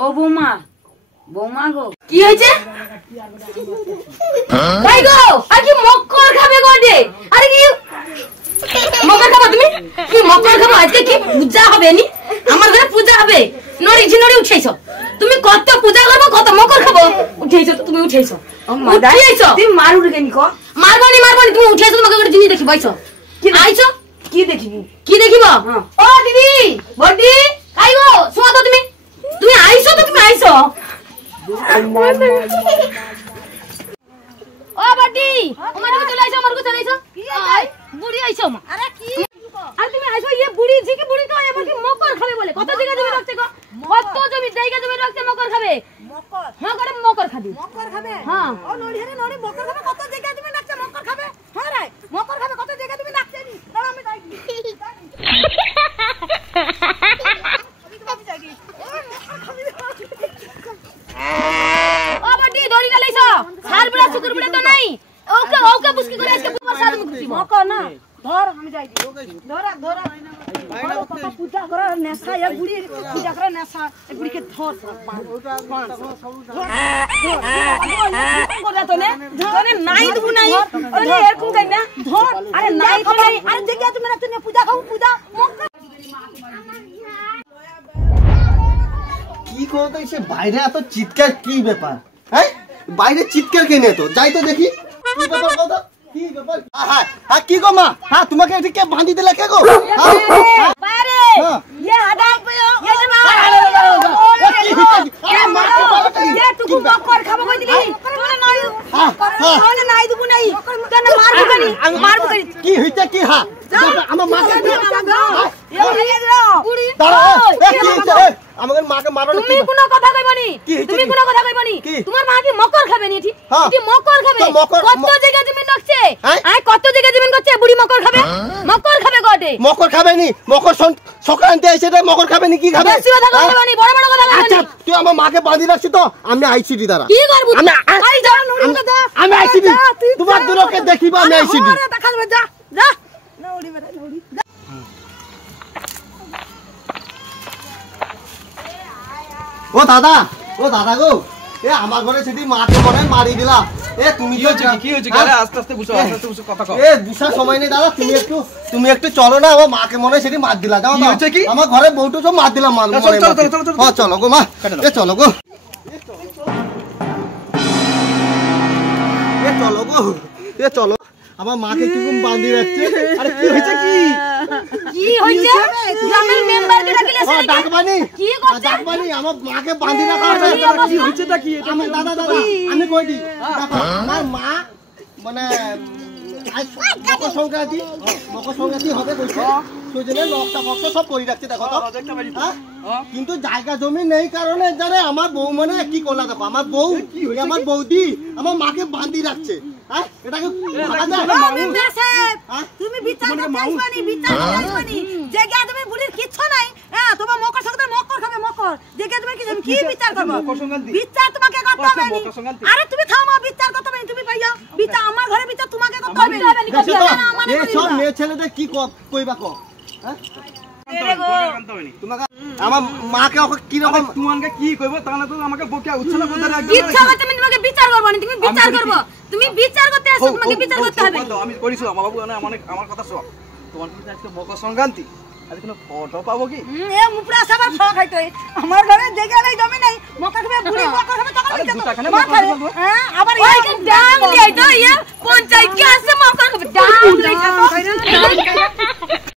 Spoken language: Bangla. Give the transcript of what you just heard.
ও বৌমা, বৌমা গো কি হয়েছে? ভাই গো আর কি মক্কর খাবে গোটে? আরে কি মক্কর খাবে তুমি? কি মক্কর খাবে? আজকে কি পূজা হবে নি? আমার ঘরে পূজা হবে। নড়ি ঝিনড়ি উঠাইছো তুমি, কত পূজা করবো, কত মক্কর খাবো। উঠাইছো তো তুমি, উঠাইছো উঠাইছো তুমি। মারুড় কেন কো? মারবনি মারবনি, তুমি উঠাইছো। তোমাকে একটা জিনিস দেখি বাইছো কি আইছো? কি দেখিবি? কি দেখিব? ও দিদি বডি কাই গো শুনো তো তুমি, তুমি আইছো তো, তুমি আইছো। ও বডি আমার কাছে চলে আইছো, আমার কাছে চলে আইছো। আই বুড়ি আইছো মা। আরে কি আর তুমি আইছো? এই বুড়ি ঝিকে বুড়ি তো এবার কি মকর খাবে বলে? কত জায়গা জমি রাখছে গো? কত জমি জায়গা জমি রাখছে মকর খাবে? মকর হ্যাঁ করে মকর খাবি। মকর খাবে হ্যাঁ। ও নড়ি রে নড়ি মকর খাবে। কত জায়গা জমি রাখছে মকর খাবে? হ্যাঁ রে মকর খাবে। কত জায়গা জমি রাখছে নি? দাঁড়া আমি যাই। ও বডি দড়ি না লাইছো? সার বড়া শুকুর বড়া তো নাই। ওকে ওকে বুসকি করে আজকে পুরো সার মুক্তি মকর না। ধর আমি যাই। ধরা ধরা পাপা পূজা করা নেশা, এক বুড়ি পূজা করা নেশা। এক বুড়িকে ধর করে তো নে ধরে নাই দেবো নাই। আরে এরকম তাই না? ধর আরে নাই তো নাই। আরে দেখে তুমি না তুমি পূজা খাও পূজা মকর কি করতে এসে বাইরে এত চিৎকার? কি ব্যাপার? হ্যাঁ বাইরে চিৎকার কেনে তো যাই তো দেখি কি ব্যাপার কথা। কি ব্যাপার? হ্যাঁ হ্যাঁ কি গো মা? হ্যাঁ তোমাকে এটা কে বাঁধি দিলা কে গো? পারে ये हटा ये ना ये तू मक्कर खाबो কই দিলি? তোরে নাই তোরে নাই দেবো নাই। কেন মারবো কেনি? মারবো কেনি? কি হইছে কি? হ্যাঁ আমার মাকে আমাদের মাকে মারো। তুমি কোনো কথা কইবনি, তুমি কোনো কথা কইবনি। তোমার মা কি মকর খাবে নি? ঠিক কি মকর খাবে? কত জায়গা জমি লাগছে? আই কত জায়গা জমি করছে? বুড়ি মকর খাবে? মকর খাবে গটে? মকর খাবে নি? মকর সংক্রান্তি আইছে রে, মকর খাবে নি? কি খাবে? বেশি কথা কইবনি, বড় বড় কথা কইবনি। আচ্ছা তুই আমার মাকে বাঁধি রাখছিস তো, আমি আইছিডি দ্বারা কি করব? আই যা নড়ি কথা। আমি আইছিডি তোমার দুরকে দেখিবা। আমি আইছিডি দেখা যাবে। যা যা নড়ি বেটা নড়ি। ও দাদা, ও দাদা গো, এ আমার ঘরে সেটি মাকে মনে মারি দিলা। এ তুমি কি হচ্ছে? কি হচ্ছে? আরে আস্তে আস্তে বুঝো, আস্তে আস্তে বুঝো কথা কও। এ বুঝা সময় নেই দাদা, তুমি একটু চলো না। আমার মাকে মনে সেটি মার দিলা। যাও কি হচ্ছে? কি আমার ঘরে বউটো সব মার দিলাম। চলো চলো চলো চলো হ্যাঁ চলো গো মা, এ চলো গো, এ চলো গো, এ চলো। আমার মাকে কিরকম বাঁধি রাখছে। আরে কি হয়েছে? কি হইছে? গ্রামের মেম্বার কে ডাকিলে সে ডাকবানি কি করছে? ডাকবানি আমার মাকে বাঁধি রাখা আছে। কি হইছেটা কি? এটা আমার দাদা দাদা আমি কইদি দেখো আমার মা মানে মকর সংক্রান্তি হবে কইছে, সেজন্য নকশা ফকশা সব করে রাখছে। দেখো তো কিন্তু জায়গা জমি নেই কারণে জানে আমার বউ মানে কি করলা। দেখো আমার বউ আমার বৌদি আমার মাকে বাঁধি রাখছে। এটাকে তুমি বিচার করতে আসবানি, বিচার করতে আসবানি। জায়গা তুমি বুড়ির কিচ্ছু নাই। হ্যাঁ তোমার মকর সংক্রান্তি মকর খাবে মকর। জায়গা তুমি কি বিচার করব? বিচার তোমাকে করতে হবে নি। আরে তুমি থামো, বিচার করতে হবে। তুমি পাইয়া বিচার আমার ঘরে বিচার তোমাকে করতে হবে নি। এই সব মেয়ে ছেলেদের কি কইবা কো? হ্যাঁ তোমাকে আমার মাকে কি রকম তোমাকে কি কইব? তাহলে তো আমাকে বকিয়া উচ্ছনা করতে রাখবে। ইচ্ছা করতে আমি তোমাকে বিচার করব না। তুমি বিচার করব, তুমি বিচার করতে আসো, তোমাকে বিচার করতে হবে। আমি করিছো আমার বাবু, আমার কথা শোন। তোমার কি আজকে মকর সংক্রান্তি, আজ কোনো ফটো পাবো কি? এ মুপরা সবার ফল খাইতো। আমার ঘরে জায়গা নাই জমি নাই। মকর খাবে বুড়ি মকর খাবে তখন বিচার করব। হ্যাঁ আবার এই ডাং দিই তো ইয়া পঞ্চায়েত কে আসে